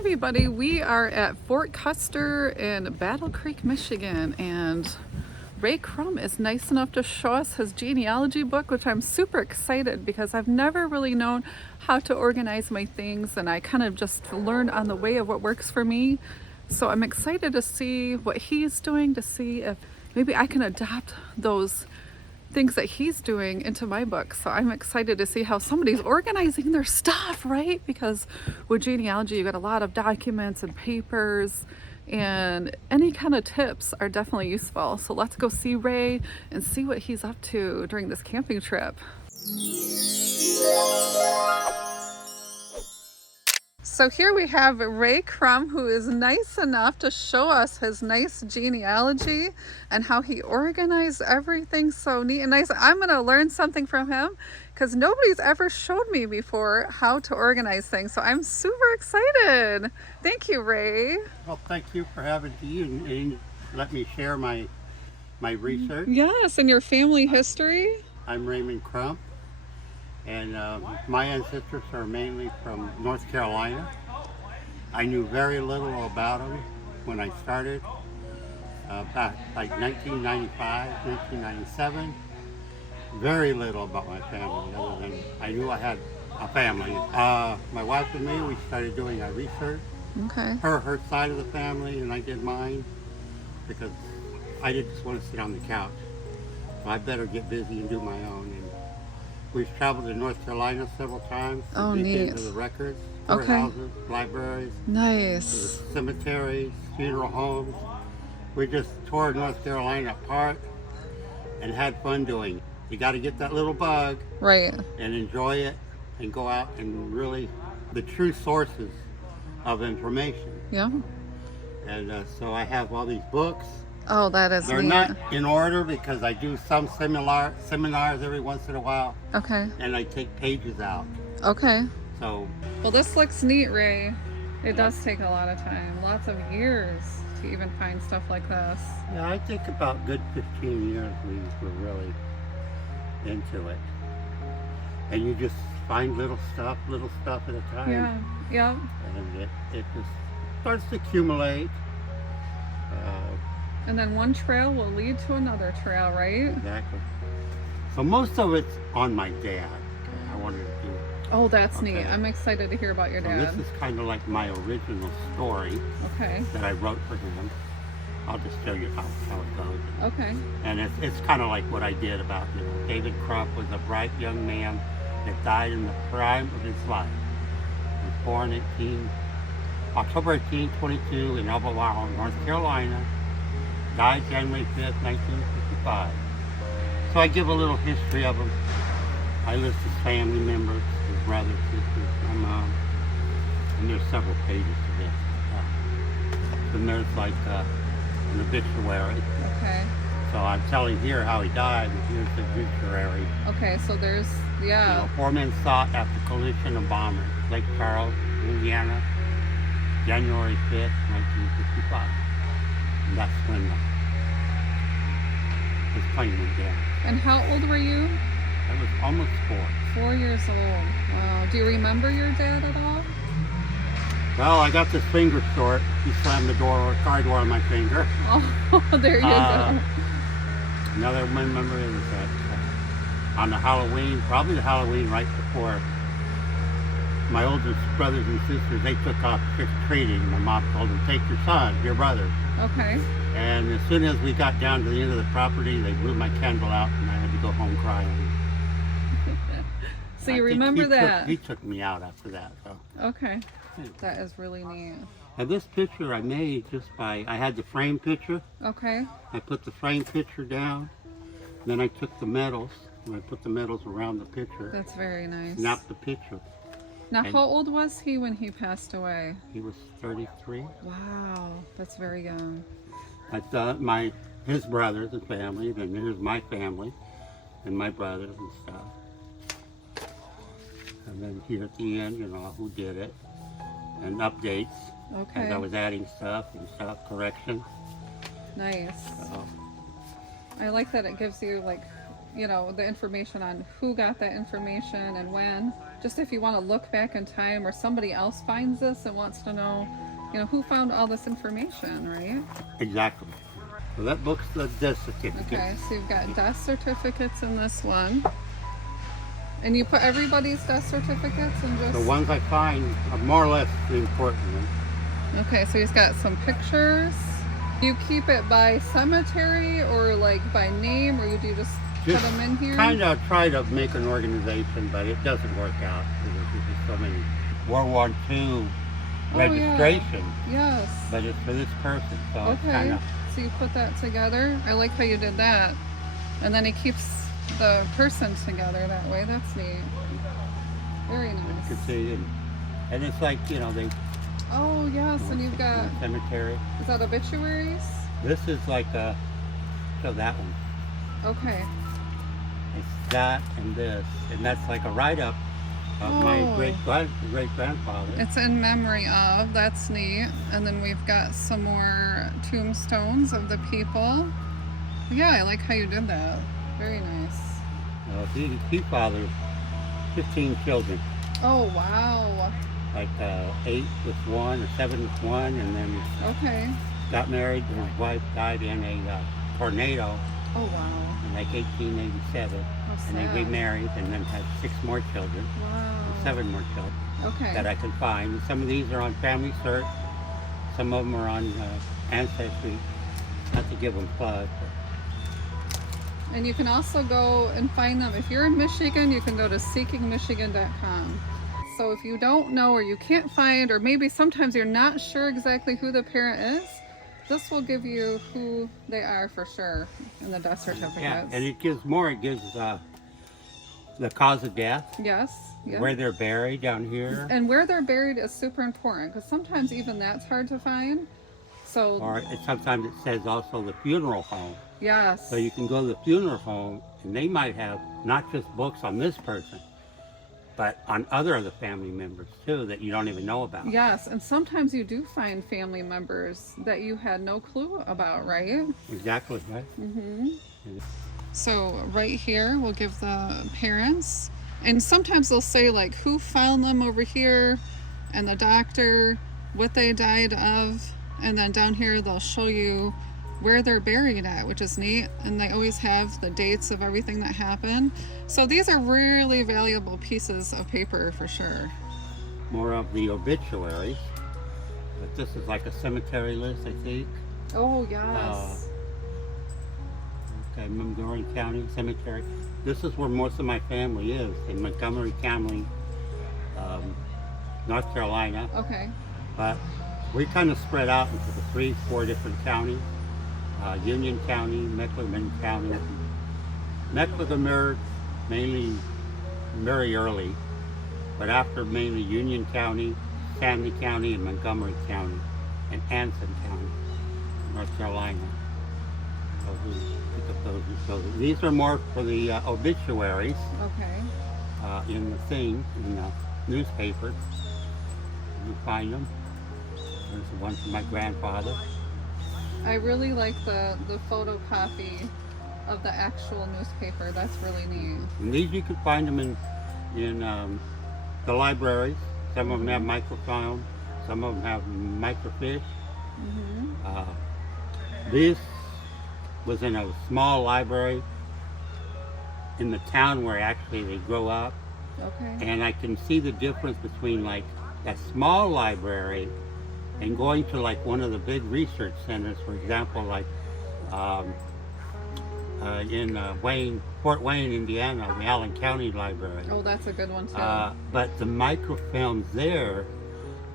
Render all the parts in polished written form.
everybody, we are at Fort Custer in Battle Creek, Michigan, and Ray Crump is nice enough to show us his genealogy book, which I'm super excited because I've never really known how to organize my things, and I kind of just learned on the way of what works for me. So I'm excited to see what he's doing, to see if maybe I can adopt those things that he's doing into my book. So I'm excited to see how somebody's organizing their stuff, right? Because with genealogy, you got a lot of documents and papers, and any kind of tips are definitely useful. So let's go see Ray and see what he's up to during this camping trip. So here we have Ray Crump, who is nice enough to show us his nice genealogy and how he organized everything so neat and nice. I'm going to learn something from him because nobody's ever showed me before how to organize things. So I'm super excited. Thank you, Ray. Well, thank you for having me and let me share my research. Yes, and your family history. I'm Raymond Crump. And my ancestors are mainly from North Carolina. I knew very little about them when I started, back like 1995, 1997. Very little about my family, other than I knew I had a family. My wife and me, we started doing our research. Okay. Her side of the family, and I did mine, because I didn't just want to sit on the couch. So I better get busy and do my own. We've traveled to North Carolina several times. Oh, We've been neat. to the records, Okay. courthouses, libraries, to the Nice. cemeteries, funeral homes. We just tore North Carolina apart and had fun doing it. You got to get that little bug Right. and enjoy it and go out and really the true sources of information. Yeah. And so I have all these books. Oh, that is They're neat. not in order because I do some seminars every once in a while, Okay. and I take pages out. Okay. So Well, this looks neat, Ray. It does take a lot of time, lots of years to even find stuff like this. yeah, I think about good 15 years we were really into it. And you just find little stuff at a time. Yeah, yeah. And it just starts to accumulate. And then one trail will lead to another trail, right? Exactly. So most of it's on my dad. I wanted to do. Oh, that's Okay. neat. I'm excited to hear about your So dad. this is kind of like my original story Okay. that I wrote for him. I'll just show you how it goes. Okay. And it's kind of like what I did about, David Crump was a bright young man that died in the prime of his life. He was born October 1822 in Elbawao, North Carolina. Died January 5th, 1955. So I give a little history of him. I list his family members, his brothers, sisters, my mom. And there's several pages to this. Then there's like an obituary. Okay. So I'm telling here how he died, and here's the obituary. Okay, so there's, yeah. 4 men sought after collision of bombers, Lake Charles, Louisiana, January 5th, 1955. And that's when his plane went down. And how old were you? I was almost 4. 4 years old. Wow. Do you remember your dad at all? Well, I got this finger short. He slammed the car door on my finger. Oh, there you go. Another memory was that on the Halloween, probably the Halloween right before my oldest brothers and sisters, they took off trick-or-treating. My mom told them, take your son, your brother. Okay. And as soon as we got down to the end of the property, they blew my candle out and I had to go home crying. So you remember that? He took me out after that. So. Okay. That is really neat. And this picture I made I had the frame picture. Okay. I put the frame picture down. Then I took the medals and I put the medals around the picture. That's very nice. Snapped the picture. Now, And how old was he when he passed away? He was 33. Wow, that's very young. His brothers and family, then here's my family and my brothers and stuff. And then here at the end, who did it and updates. Okay. As I was adding stuff and stuff, corrections. Nice. So, I like that it gives you, like, the information on who got that information and when. just if you want to look back in time, or somebody else finds this and wants to know, who found all this information, right? Exactly. So that book's the death certificate. Okay, so you've got death certificates in this one. And you put everybody's death certificates and just... The ones I find are more or less the important ones. Okay, so he's got some pictures. You keep it by cemetery or like by name, or you do just put them in here? Kind of try to make an organization, but it doesn't work out because there's just so many World War II registration. Yeah. Yes. But it's for this person, so it's Okay, kind of... so you put that together. I like how you did that. And then he keeps the person together that way. That's neat. Very nice. You can see, and it's like, they... Oh, yes, and you've got... Cemetery. Is that obituaries? This is like show that one. Okay. It's that and this, and that's like a write-up of my great-grandfather. It's in memory of. That's neat. And then we've got some more tombstones of the people. Yeah, I like how you did that. Very nice. He fathered 15 children. Oh, wow. Like 8 with one, or 7 with one, and then got married, and his wife died in a tornado. Oh, wow. In like 1887. And they remarried and then had 6 more children. Wow. 7 more children that I can find. And some of these are on Family Search. Some of them are on Ancestry. Not to give them plug. And you can also go and find them. If you're in Michigan, you can go to seekingmichigan.com. So if you don't know, or you can't find, or maybe sometimes you're not sure exactly who the parent is, this will give you who they are for sure in the death certificates. Yeah, and it gives more. It gives the cause of death. Yes. Yeah. Where they're buried down here. And where they're buried is super important, because sometimes even that's hard to find. So. Or sometimes it says also the funeral home. Yes. So you can go to the funeral home, and they might have not just books on this person, but on other of the family members too that you don't even know about. Yes, and sometimes you do find family members that you had no clue about, right? Exactly, right? Mm-hmm. So right here we'll give the parents, and sometimes they'll say like who found them over here, and the doctor, what they died of, and then down here they'll show you where they're buried at, which is neat. And they always have the dates of everything that happened. So these are really valuable pieces of paper for sure. More of the obituaries, but this is like a cemetery list, I think. Oh, yes. Okay, Montgomery County Cemetery. This is where most of my family is, in Montgomery County, North Carolina. Okay. But we kind of spread out into the 3-4 different counties. Union County, Mecklenburg County. Mecklenburg mainly very early, but after mainly Union County, Stanley County, and Montgomery County, and Anson County, North Carolina. So we pick up those. So these are more for the obituaries. Okay. In the thing, in the newspapers. You find them. There's the one from my grandfather. I really like the photocopy of the actual newspaper. That's really neat. And these you can find them in the libraries. Some of them have microfilm. Some of them have microfiche. This was in a small library in the town where actually they grow up. Okay. And I can see the difference between like that small library and going to like one of the big research centers, for example, like in Fort Wayne, Indiana, the Allen County Library. Oh, that's a good one too. But the microfilms there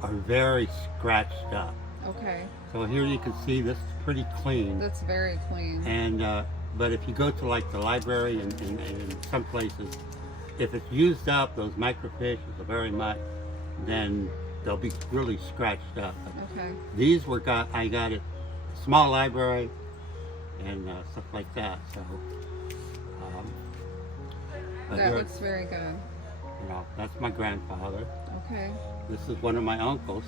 are very scratched up. Okay. So here you can see this is pretty clean. That's very clean. And but if you go to like the library in some places, if it's used up, those microfiches are very much, then they'll be really scratched up. Okay. These I got it, small library and stuff like that. So that looks very good. You know, that's my grandfather. Okay. This is one of my uncles.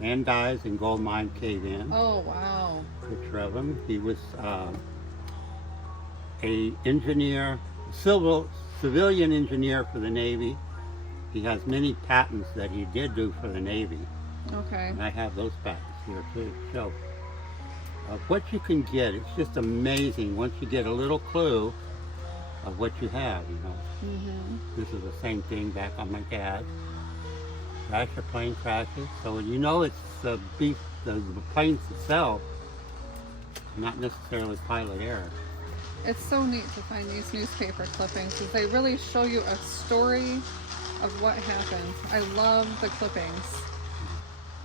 Man dies in gold mine cave in. Oh, wow. Picture of him. He was a engineer, civilian engineer for the Navy. he has many patents that he did do for the Navy. Okay. And I have those patents here too. So what you can get, it's just amazing once you get a little clue of what you have, you know. This is the same thing back on my dad's. Crash or plane crashes. So you know it's the planes itself, not necessarily pilot error. It's so neat to find these newspaper clippings because they really show you a story of what happened. I love the clippings.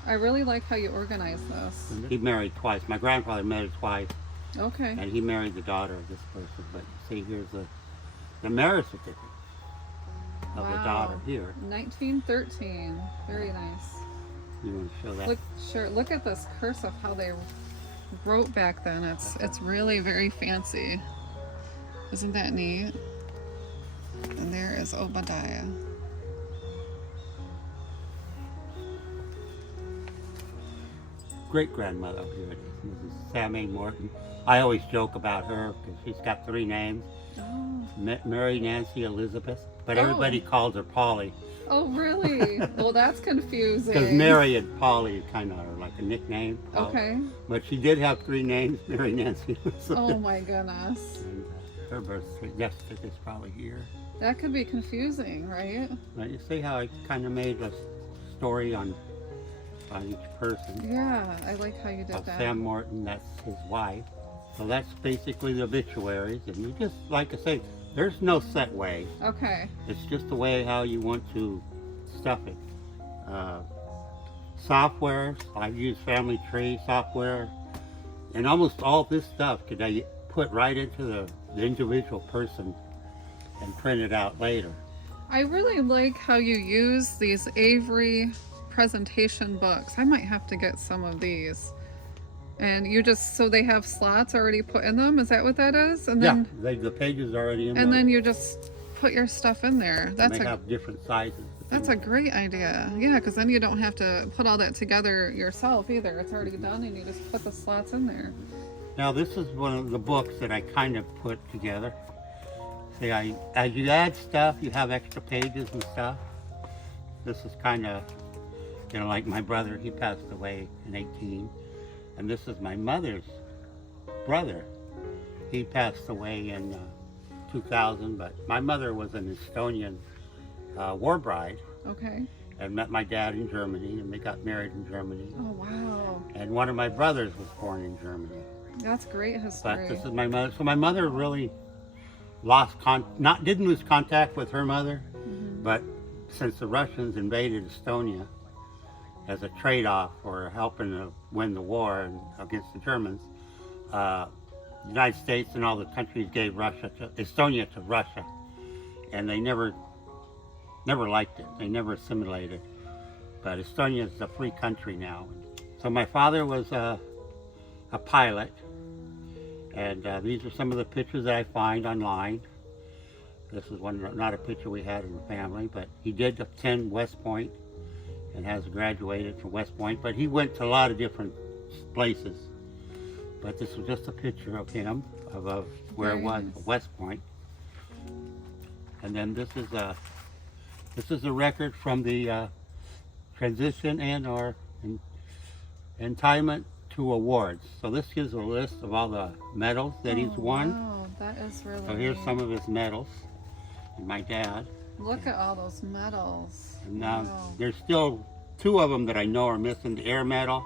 I really like how you organize this. He married twice. My grandfather married twice. Okay. And he married the daughter of this person. But see, here's the marriage certificate of the daughter here. 1913. Very nice. You want to show that? Look, sure. Look at this cursive, how they wrote back then. It's really very fancy. Isn't that neat? And there is Obadiah. Great-grandmother, here it is, Mrs. Sammy Morton. I always joke about her because she's got 3 names. Oh. Mary Nancy Elizabeth, but everybody calls her Polly. Oh, really? Well, that's confusing. Because Mary and Polly kind of are like a nickname. Polly. Okay. But she did have 3 names, Mary Nancy Elizabeth. Oh my goodness. And her birth certificate is probably here. That could be confusing, right? Now, you see how I kind of made a story on each person. Yeah, I like how you did that. Sam Morton, that's his wife. So that's basically the obituaries. And you just, like I say, there's no set way. Okay. It's just the way how you want to stuff it. Software, I use Family Tree software. And almost all this stuff could I put right into the individual person and print it out later. I really like how you use these Avery presentation books. I might have to get some of these. And you just, so they have slots already put in them? Is that what that is? And then, yeah, the pages are already in and there. then you just put your stuff in there. They have different sizes. That's a great idea. Yeah, because then you don't have to put all that together yourself either. It's already done and you just put the slots in there. Now this is one of the books that I kind of put together. See, as you add stuff, you have extra pages and stuff. This is kind of, you know, like my brother, he passed away in 18. And this is my mother's brother. He passed away in 2000, but my mother was an Estonian war bride. Okay. And met my dad in Germany, and they got married in Germany. Oh, wow. And one of my brothers was born in Germany. That's great history. But this is my mother. So my mother really didn't lose contact with her mother, but since the Russians invaded Estonia as a trade-off for helping to win the war against the Germans, the United States and all the countries gave Estonia to Russia, and they never liked it. They never assimilated. But Estonia is a free country now. So my father was a pilot, and these are some of the pictures that I find online. This is one, not a picture we had in the family, but he did attend West Point and has graduated from West Point, but he went to a lot of different places. But this was just a picture of him, of where it was, West Point. And then this is a record from the transition and or entitlement to awards. So this gives a list of all the medals that he's won. Wow, that is really So here's neat. some of his medals. And my dad. Look at all those medals. And now Wow. there's still 2 of them that I know are missing: the Air Medal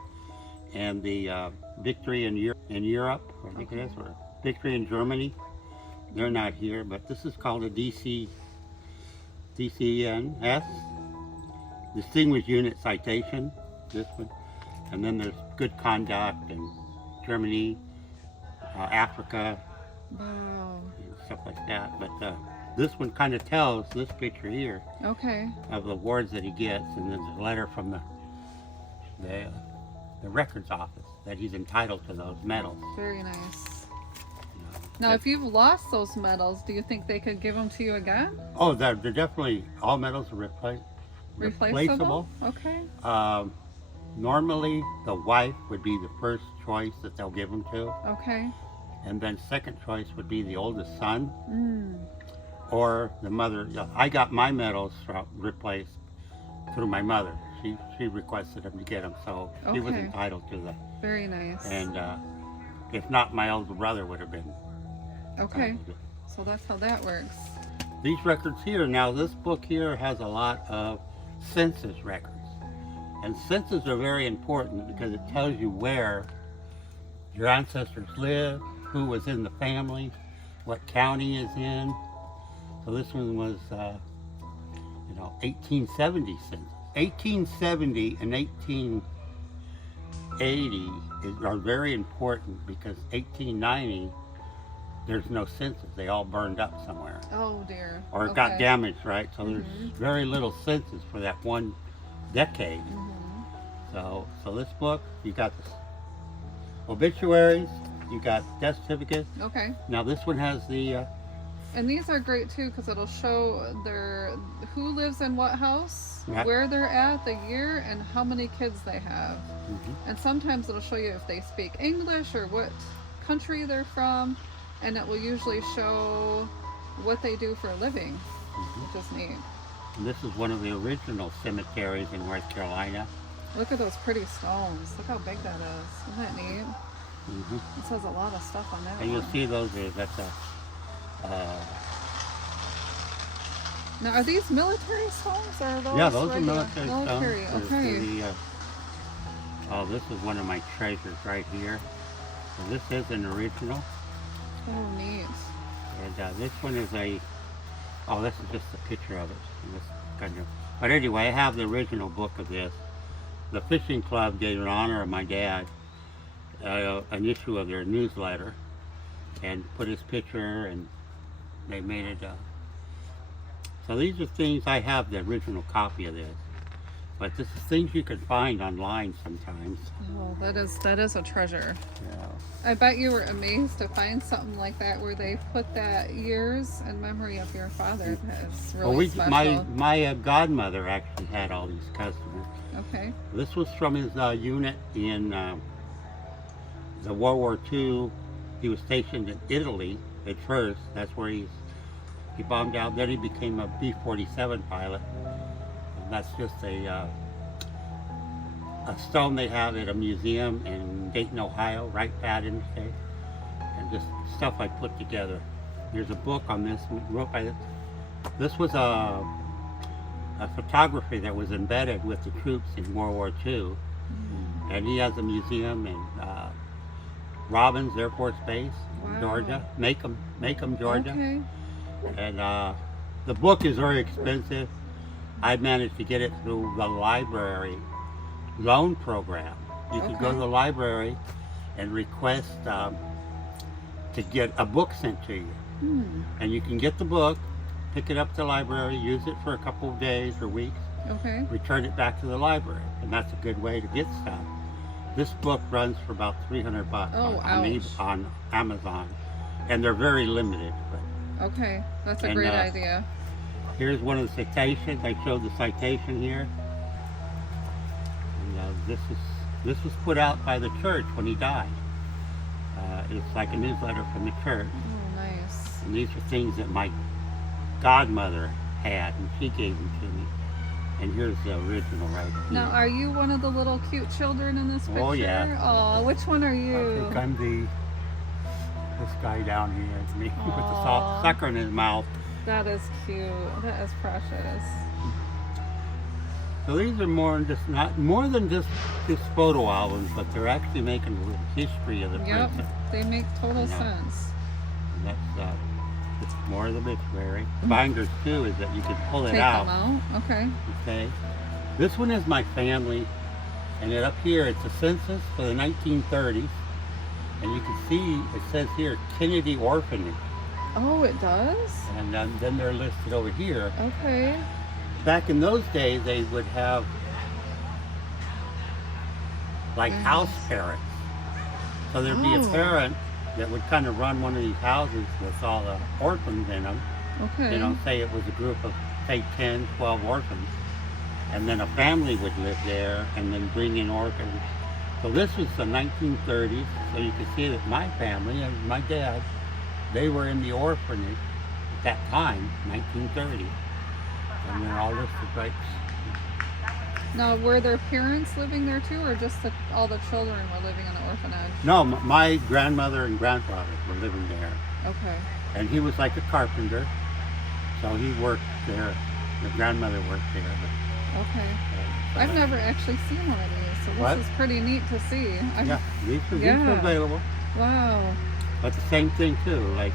and the Victory in Europe, I think it is, or Victory in Germany. They're not here, but this is called a DCNS, Distinguished Unit Citation, this one. And then there's Good Conduct in Germany, Africa, Wow. and stuff like that. But this one kind of tells, this picture here, Okay. of the awards that he gets, and there's a letter from the records office that he's entitled to those medals. Very nice. You know. Now, if you've lost those medals, do you think they could give them to you again? Oh, they're definitely, all medals are replaceable. Okay. Normally, the wife would be the first choice that they'll give them to, Okay. and then second choice would be the oldest son. or the mother. I got my medals replaced through my mother. She requested them to get them, so she was Okay. entitled to them. Very nice. And if not, my older brother would have been. Okay. So that's how that works. These records here, now this book here has a lot of census records. And census are very important because it tells you where your ancestors live, who was in the family, what county is in. So this one was, 1870 census. 1870 and 1880 are very important because 1890, there's no census. They all burned up somewhere. Oh dear. Or it got damaged, right? So there's very little census for that one decade. So this book, you got the obituaries, you got death certificates. Okay. Now this one has the And these are great too because it'll show who lives in what house, where they're at, the year, and how many kids they have. And sometimes it'll show you if they speak English or what country they're from, and it will usually show what they do for a living, which is neat. And this is one of the original cemeteries in North Carolina. Look at those pretty stones. Look how big that is. Isn't that neat? It says a lot of stuff on that And one. you'll see that's Now, are these military stones or are those yeah, those regular? are military stones. Okay. This is one of my treasures right here. So this is an original. Oh, neat. And this one is this is just a picture of it. But anyway, I have the original book of this. The fishing club gave in honor of my dad an issue of their newsletter and put his picture, and they made it. So these are things, I have the original copy of this. But this is things you can find online sometimes. Oh, that is a treasure. Yeah. I bet you were amazed to find something like that where they put that years in memory of your father. That's really special. My godmother actually had all these customers. Okay. This was from his unit in the World War II. He was stationed in Italy at first. That's where he bombed out. Then he became a B-47 pilot. And that's just a stone they have at a museum in Dayton, Ohio, right pad interstate. And just stuff I put together. There's a book on this, wrote by this was a photography that was embedded with the troops in World War II. And he has a museum in Robbins Air Force Base, Georgia, Macomb, Georgia. Okay. And the book is very expensive. I managed to get it through the library loan program. You can go to the library and request to get a book sent to you. And you can get the book, pick it up to the library, use it for a couple of days or weeks, return it back to the librry. And that's a good way to get stuff. This book runs for about $300 on Amazon. And they're very limited. But okay, that's a great idea. Here's one of the citations. I showed the citation here. And this was put out by the church when he died. It's like a newsletter from the church. Oh, nice. And these are things that my godmother had, and she gave them to me. And here's the original right here. Now, are you one of the little cute children in this picture? Oh, yeah. Oh, which one are you? I think I'm this guy down here, it's me with the sucker in his mouth. That is cute. That is precious. So these are more than just photo albums, but they're actually making a little history of the person. They make total sense. And that's just more of the obituary. The binders too is that you can pull it Take out. them out. Okay. Okay. This one is my family, and up here it's a census for the 1930s, and you can see it says here Kennedy Orphanage. Oh, it does? And then they're listed over here. Okay. Back in those days, they would have like house parents. So there'd be a parent that would kind of run one of these houses with all the orphans in them. Okay. You know, say it was a group of, say, 10, 12 orphans. And then a family would live there and then bring in orphans. So this was the 1930s. So you can see that my family and my dad, they were in the orphanage at that time, 1930. And they're all listed right. Now, were their parents living there too, or just all the children were living in the orphanage? No, my grandmother and grandfather were living there. Okay. And he was like a carpenter, so he worked there. The grandmother worked there. Okay. So I've never actually seen one of these, so this What? is pretty neat to see. Yeah, these are Yeah. available. Wow. But the same thing too, like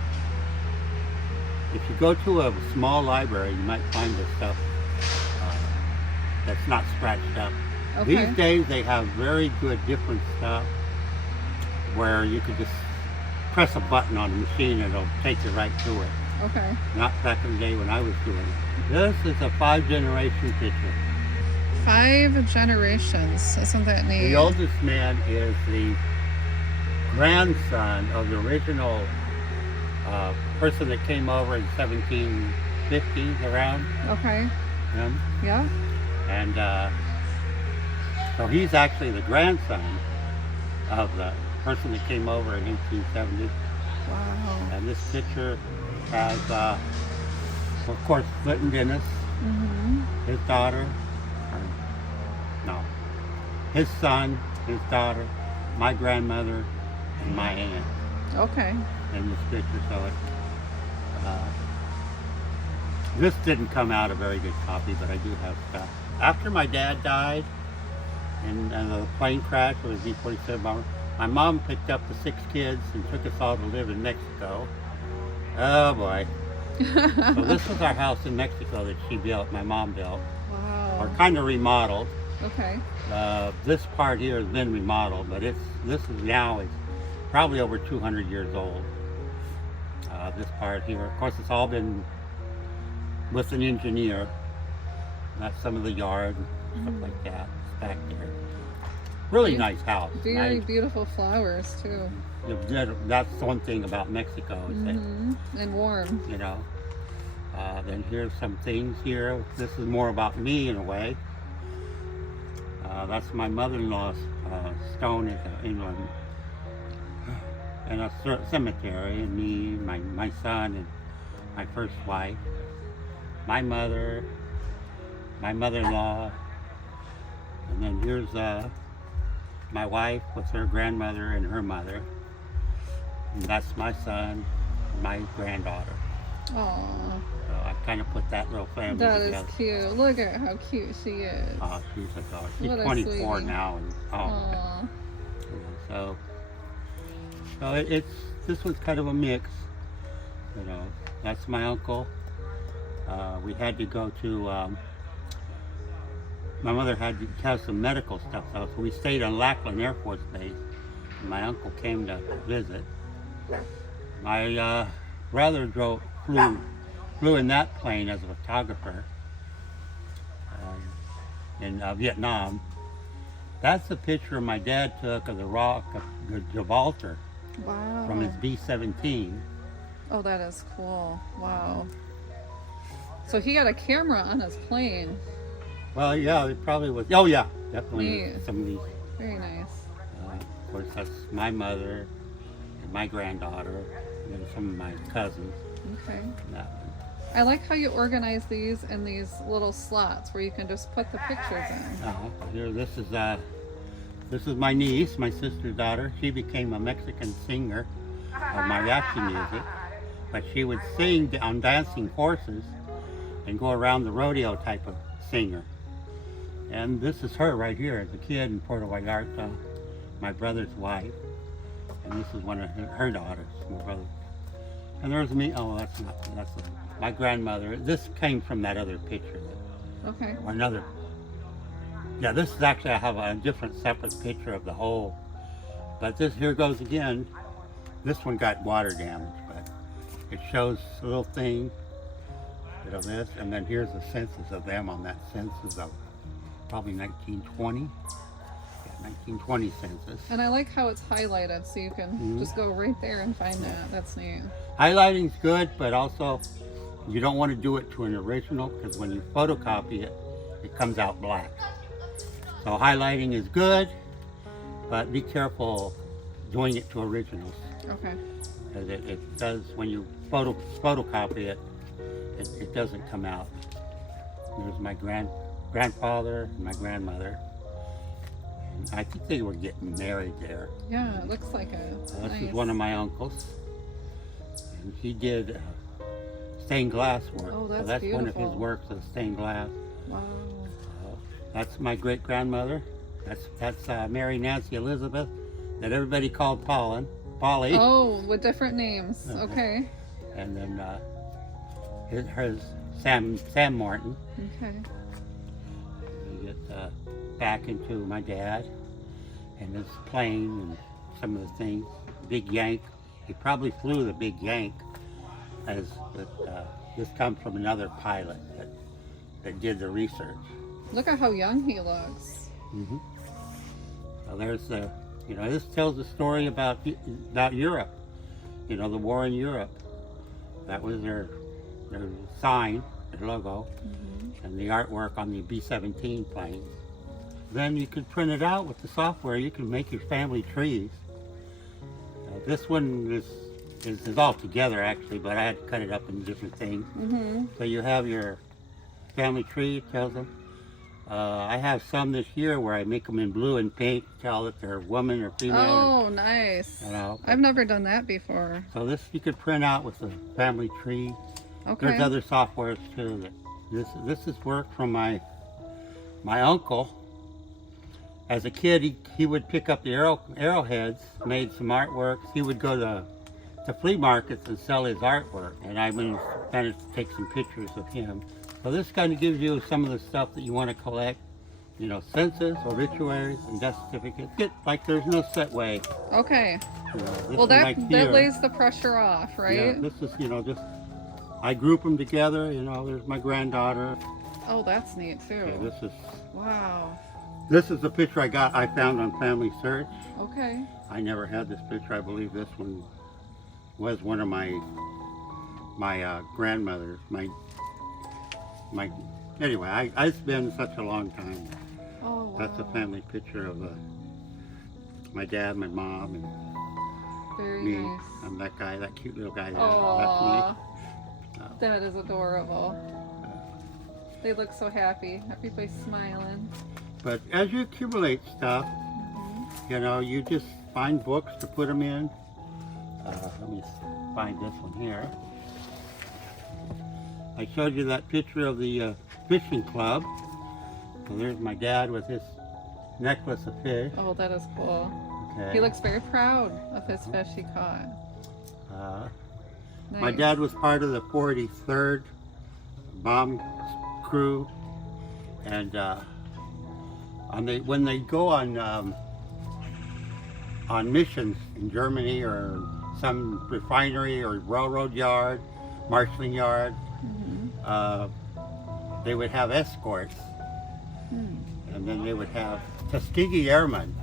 if you go to a small library, you might find this stuff that's not scratched up. Okay. These days they have very good different stuff where you could just press a button on the machine and it'll take you right to it. Okay. Not back in the day when I was doing it. This is a 5-generation picture. 5 generations. Isn't that neat? The oldest man is the grandson of the original person that came over in 1750s around Okay. him. Yeah. And so he's actually the grandson of the person that came over in 1870. Wow. And this picture has, of course, Clinton Dennis, his daughter, his son, his daughter, my grandmother, and my aunt Okay. in this picture. So it, this didn't come out a very good copy, but I do have stuff. After my dad died in the plane crash with the B-47 bomber, my mom picked up the 6 kids and took us all to live in Mexico. Oh boy. So this was our house in Mexico that she built, my mom built, or Wow. kind of remodeled. Okay. This part here has been remodeled, but this is now it's probably over 200 years old. This part here, of course, it's all been with an engineer. That's some of the yard and stuff like that. It's back there. Really nice house. Very Nice. beautiful flowers too. That's one thing about Mexico is that, And warm. you know. Then here's some things here. This is more about me in a way. That's my mother-in-law's stone in a cemetery, and me, my son, and my first wife, my mother, my mother-in-law, and then here's my wife with her grandmother and her mother, and that's my son, and my granddaughter. Aww. So I kind of put that little family That is together. cute. Look at how cute she is. Oh, she's a dog. She's What a 24 sweetie. now, and Aw. so this was kind of a mix. You know, that's my uncle. We had to go to. My mother had to have some medical stuff, so we stayed on Lackland Air Force Base. And my uncle came to visit. My brother flew in that plane as a photographer in Vietnam. That's a picture my dad took of the rock of Gibraltar Wow. from his B-17. Oh, that is cool. Wow. So he had a camera on his plane. Well, yeah, it probably was. Oh, yeah, definitely Neat. some of these. Very nice. Of course, that's my mother and my granddaughter and then some of my cousins. Okay. And that one. I like how you organize these in these little slots where you can just put the pictures in. Here, this is my niece, my sister's daughter. She became a Mexican singer of mariachi music, but she would sing on dancing horses and go around the rodeo type of singer. And this is her right here as a kid in Puerto Vallarta, my brother's wife. And this is one of her daughters, my brother. And there's me. Oh, that's my grandmother. This came from that other picture. Okay. Or another. Yeah, this is actually, I have a different separate picture of the whole. But this here goes again. This one got water damage, but it shows a little thing, you know, this, and then here's the census of them on that census of probably 1920. Yeah, 1920 census. And I like how it's highlighted so you can just go right there and find that. That's neat. Highlighting's good, but also you don't want to do it to an original because when you photocopy it, it comes out black. So highlighting is good, but be careful doing it to originals. Okay. Because it does, when you photocopy it, it doesn't come out. There's my grandfather and my grandmother. And I think they were getting married there. Yeah, it looks like a This nice... is one of my uncles. And he did stained glass work. Oh, so that's that's one of his beautiful. works of stained glass. Wow. That's my great grandmother. That's Mary Nancy Elizabeth, that everybody called Polly. Oh, with different names. Okay. And then hers Sam Martin. Okay. We get back into my dad and his plane and some of the things. Big Yank. He probably flew the Big Yank, but this comes from another pilot that did the research. Look at how young he looks. Mm-hmm. So there's this tells the story about Europe. The war in Europe. That was their sign, their logo, and the artwork on the B-17 plane. Then you could print it out with the software. You can make your family trees. This one is all together actually, but I had to cut it up into different things. So you have your family tree. It tells them. I have some this year where I make them in blue and pink, tell that they're woman or female. Oh, nice. I've never done that before. So this you could print out with the family tree. Okay. There's other softwares too. This is work from my uncle. As a kid, he would pick up the arrowheads, made some artworks. He would go to flea markets and sell his artwork, and I managed to take some pictures of him. So this kind of gives you some of the stuff that you want to collect, census, obituaries, and death certificates. There's no set way. Okay. This Well, that here, lays the pressure off, right? Yeah, this is, just, I group them together, there's my granddaughter. Oh, that's neat too. Yeah, Wow. This is the picture I found on Family Search. Okay. I never had this picture. I believe this one was one of my grandmothers. Anyway, it's been such a long time. Oh, wow. That's a family picture of my dad, my mom, and Very me. nice. I'm that guy, that cute little guy there. Aww. That's me. That is adorable. They look so happy. Everybody's smiling. But as you accumulate stuff, you just find books to put them in. Let me find this one here. I showed you that picture of the fishing club. So there's my dad with his necklace of fish. Oh, that is cool. Okay. He looks very proud of his fish he caught. My Nice. dad was part of the 43rd bomb crew, and when they go on missions in Germany or some refinery or railroad yard, marshalling yard, they would have escorts, and then they would have Tuskegee Airmen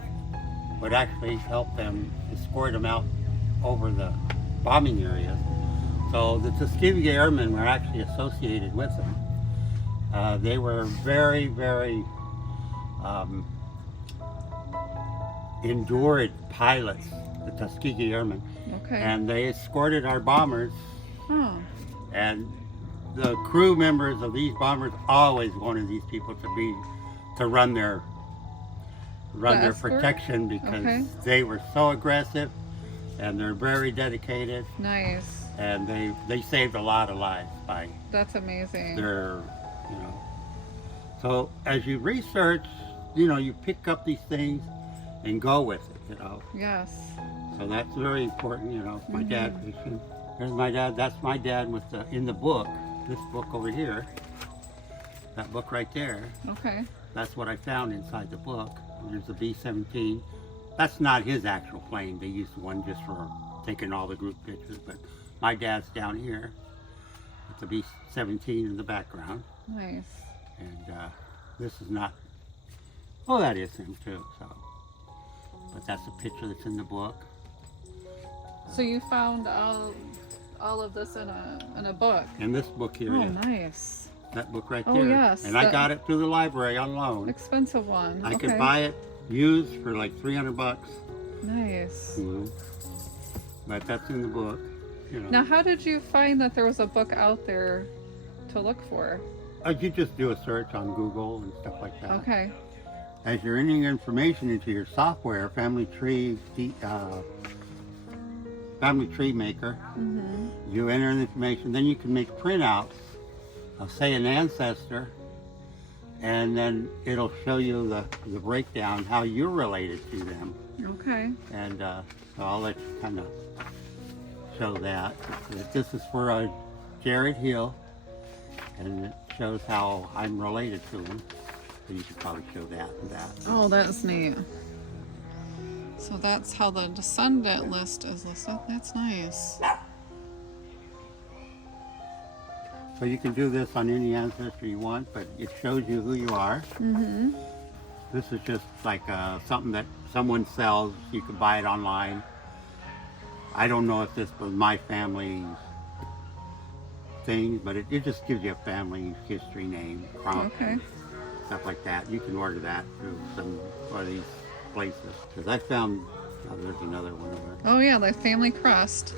would actually help them escort them out over the bombing areas. So the Tuskegee Airmen were actually associated with them. They were very, very endured pilots, the Tuskegee Airmen, Okay. and they escorted our bombers. Oh. And the crew members of these bombers always wanted these people to run their escort? protection because Okay. they were so aggressive, and they're very dedicated, Nice. and they saved a lot of lives by That's amazing. their, So as you research, you pick up these things and go with it, Yes. So that's very important, My dad fishing. There's my dad. That's my dad with in the book. This book over here. That book right there. Okay. That's what I found inside the book. There's a B-17. That's not his actual plane. They used one just for taking all the group pictures. But my dad's down here with the B-17 in the background. Nice. And this is not. Oh, that is him too. So, but that's a picture that's in the book. So you found all of this in a book. In this book here. Oh, Yeah. nice. That book right Oh, there. yes, And I got it through the library on loan. Expensive one. I Okay. could buy it used for like $300. Nice. But that's in the book. Now, how did you find that there was a book out there to look for? You just do a search on Google and stuff like that. Okay. As you're entering information into your software, Family Tree Maker, you enter the information, then you can make printouts of, say, an ancestor, and then it'll show you the breakdown, how you're related to them. Okay. And so I'll let you kind of show that. This is for Jared Hill, and it shows how I'm related to him. So you could probably show that and that. Oh, that's neat. So that's how the descendant list is listed. That's nice. So you can do this on any ancestry you want, but it shows you who you are. This is just like something that someone sells. You can buy it online. I don't know if this was my family's thing, but it just gives you a family history name, Crump, and stuff like that. You can order that through some of these places. Because I found, there's another one over there. Oh yeah, the family crest.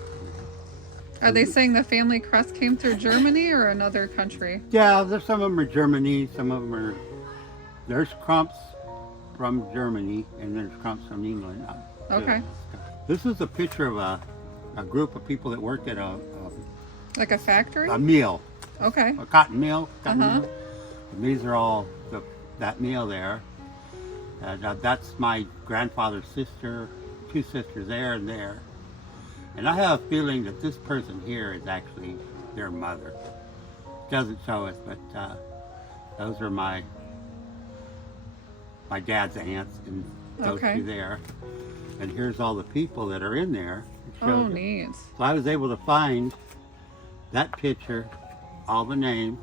Are they saying the family crest came through Germany or another country? Yeah, there's some of them are Germany, some of them are, there's Crumps from Germany, and there's Crumps from England. Okay. This is a picture of a group of people that worked at Like a factory? a mill, Okay. a cotton mill. And these are all that mill there. That's my grandfather's sister, two sisters there and there. And I have a feeling that this person here is actually their mother. Doesn't show us, but those are my dad's aunts, and those two there. And here's all the people that are in there. Oh, neat. So I was able to find that picture, all the names,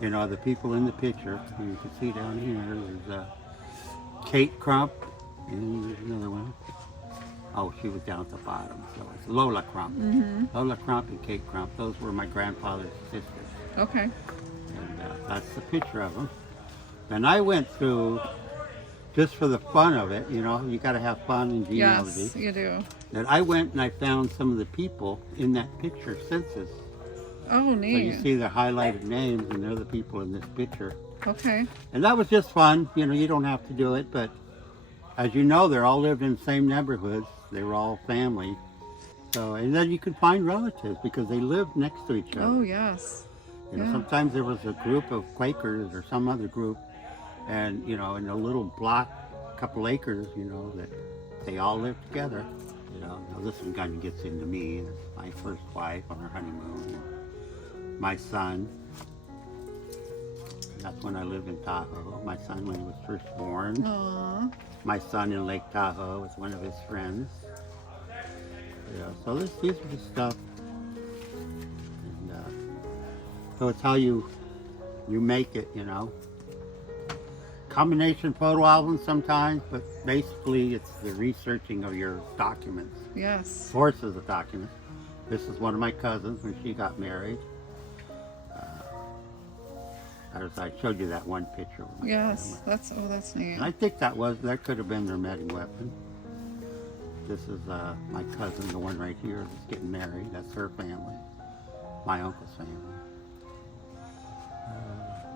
you know, the people in the picture. You can see down here, there's Kate Crump, and there's another one. Oh, she was down at the bottom, so it's Lola Crump. Lola Crump and Kate Crump, those were my grandfather's sisters. Okay. And that's the picture of them. Then I went through, just for the fun of it, you know, you got to have fun in genealogy. Yes, you do. Then I went and I found some of the people in that picture census. Oh, So neat. you see their highlighted names, and they're the people in this picture. Okay. And that was just fun. You know, you don't have to do it, but as you know, they're all lived in the same neighborhoods. They were all family. So, and then you can find relatives because they lived next to each other. Oh, yes. You know, sometimes there was a group of Quakers or some other group, and you know, in a little block, a couple acres, you know, that they all lived together. You know, now this one kind of gets into me. My first wife on her honeymoon, my son. That's when I lived in Tahoe. My son when he was first born. Aww. My son in Lake Tahoe was one of his friends. Yeah, so these are the stuff. And so it's how you make it, you know. Combination photo albums sometimes, but basically it's the researching of your documents. Yes. Sources of documents. This is one of my cousins when she got married. As I showed you that one picture. Of my Yes, family. that's neat. And I think that could have been their mating weapon. This is my cousin, the one right here that's getting married. That's her family, my uncle's family.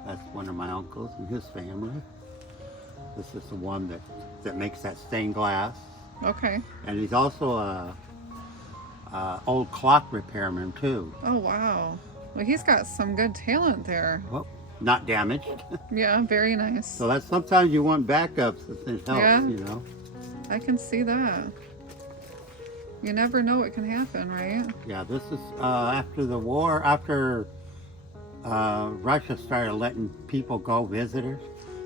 That's one of my uncles and his family. This is the one that makes that stained glass. Okay. And he's also a old clock repairman too. Oh, wow. Well, he's got some good talent there. Well, not damaged. Yeah, very nice. So that's sometimes you want backups that helps, Yeah. you know. I can see that. You never know what can happen, right? Yeah, this is after the war, after Russia started letting people go, visitors.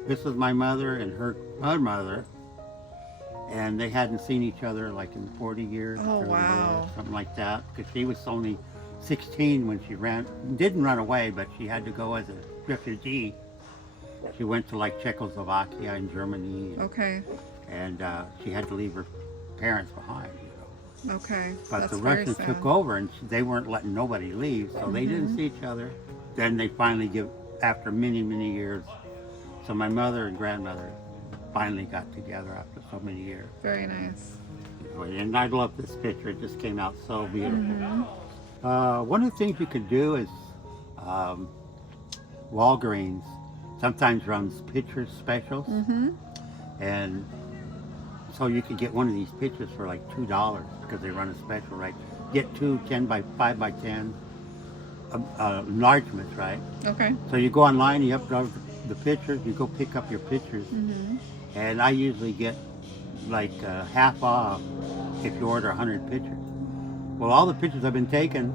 This is my mother and her mother, and they hadn't seen each other like in 40 years. Oh, or wow. something like that, because she was only 16 when she didn't run away, but she had to go as a refugee. She went to like Czechoslovakia and Germany. Okay. And she had to leave her parents behind. Okay. But That's the very Russians sad. took over, and they weren't letting nobody leave, so they didn't see each other. Then they finally after many, many years. So my mother and grandmother finally got together after so many years. Very nice. And I love this picture. It just came out so beautiful. One of the things you could do is um, Walgreens sometimes runs picture specials, and so you could get one of these pictures for like $2 because they run a special, right? Get two 10 by 5 by 10 enlargements, right? Okay. So you go online, you upload the pictures, you go pick up your pictures, and I usually get like half off if you order 100 pictures. Well, all the pictures I've been taking,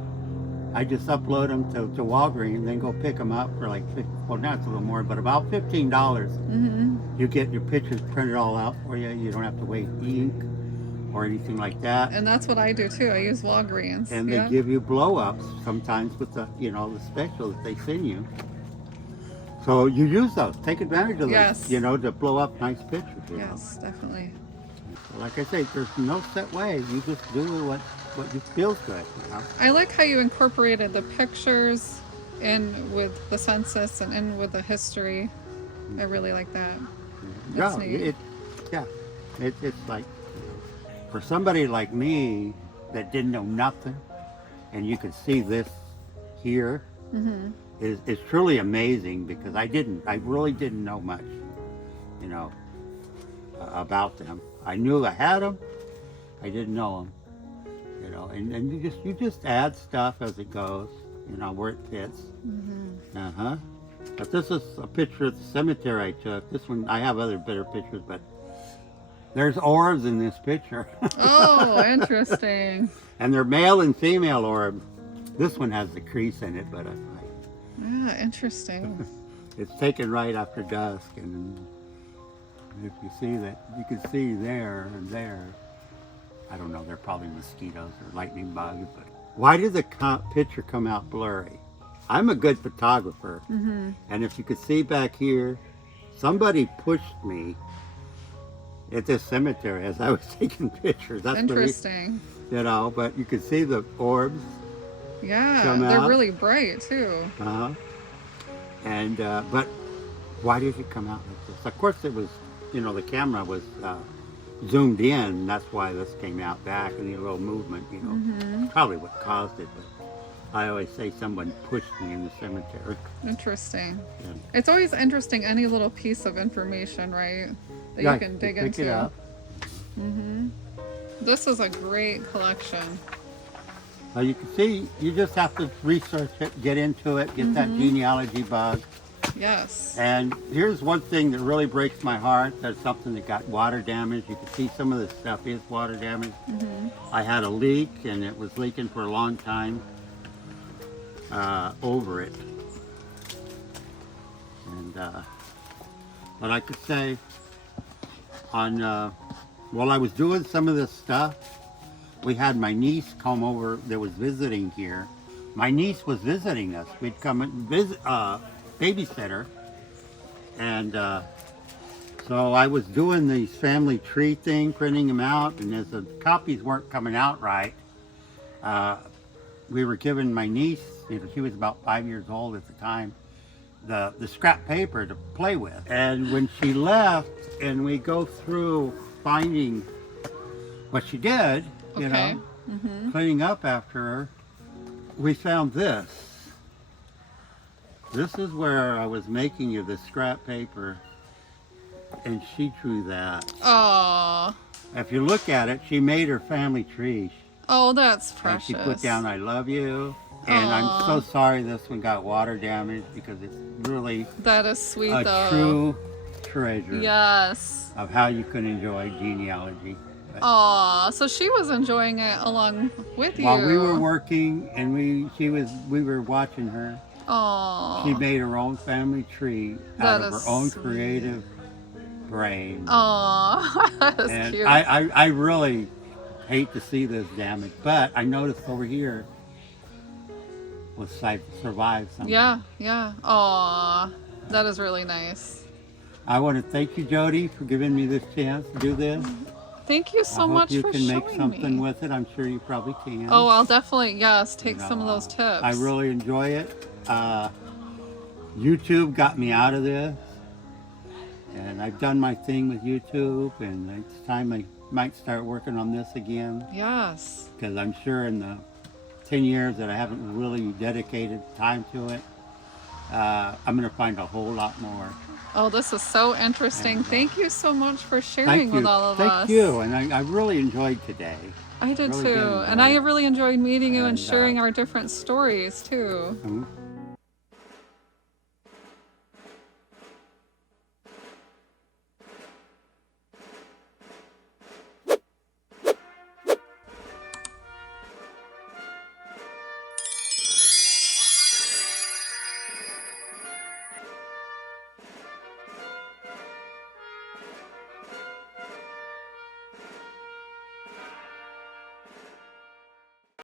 I just upload them to Walgreens and then go pick them up for like, well, now it's a little more, but about $15. You get your pictures printed all out for you. You don't have to waste ink or anything like that. And that's what I do too. I use Walgreens. And they give you blow-ups sometimes with the, the special that they send you. So you use those. Take advantage of those, to blow up nice pictures. Yes, definitely. Like I say, there's no set way. You just do what you feels good. I like how you incorporated the pictures in with the census and in with the history. I really like that. That's neat. It's like, for somebody like me that didn't know nothing, and you could see this here, is truly amazing, because I really didn't know much, about them. I knew I had them, I didn't know them, and you just add stuff as it goes, where it fits. But this is a picture of the cemetery I took. This one, I have other better pictures, but there's orbs in this picture. Oh, interesting. And they're male and female orbs. This one has the crease in it, but yeah, interesting. it's taken right after dusk, and if you see that, you can see there and there. I don't know, they're probably mosquitoes or lightning bugs, but why did the picture come out blurry? I'm a good photographer, and if you could see back here, somebody pushed me at this cemetery as I was taking pictures. That's interesting. But you could see the orbs. Yeah, come they're out. really bright too. And but why did it come out like this? Of course, it was, the camera was zoomed in. That's why this came out back, and the little movement, probably what caused it. But I always say someone pushed me in the cemetery. Interesting. Yeah. It's always interesting, any little piece of information, right, that you can dig pick into. It up. This is a great collection. You can see, you just have to research it, get into it, get that genealogy bug. Yes. And here's one thing that really breaks my heart. That's something that got water damage. You can see some of this stuff is water damage. I had a leak, and it was leaking for a long time over it. And but I could say while I was doing some of this stuff, we had my niece come over that was visiting here. My niece was visiting us. We'd come and visit, babysit her. And so I was doing these family tree thing, printing them out, and as the copies weren't coming out right, we were giving my niece, she was about 5 years old at the time, the scrap paper to play with. And when she left and we go through finding what she did, cleaning up after her, we found this. This is where I was making you the scrap paper, and she drew that. Oh. If you look at it, she made her family tree. Oh, that's precious. And she put down, "I love you." And I'm so sorry this one got water damage, because it's really that is sweet, a true treasure. Yes. Of how you can enjoy genealogy. Aw, so she was enjoying it along with you. While we were working and we were watching her. Aw. She made her own family tree out of her own creative brain. Aw, that's and cute. I really hate to see this damage, but I noticed over here was survived something. Yeah. Aw, that is really nice. I want to thank you, Jody, for giving me this chance to do this. Thank you so much for showing me. I hope you can make something with it. I'm sure you probably can. Oh, I'll definitely, take some of those tips. I really enjoy it. YouTube got me out of this, and I've done my thing with YouTube, and it's time I might start working on this again. Yes. Because I'm sure in the 10 years that I haven't really dedicated time to it, I'm going to find a whole lot more. Oh, this is so interesting. And, Thank you so much for sharing Thank you. with all of us. Thank you. And I really enjoyed today. I did Really too. did And I enjoy it. really enjoyed meeting you and And, sharing our different stories too. Mhm.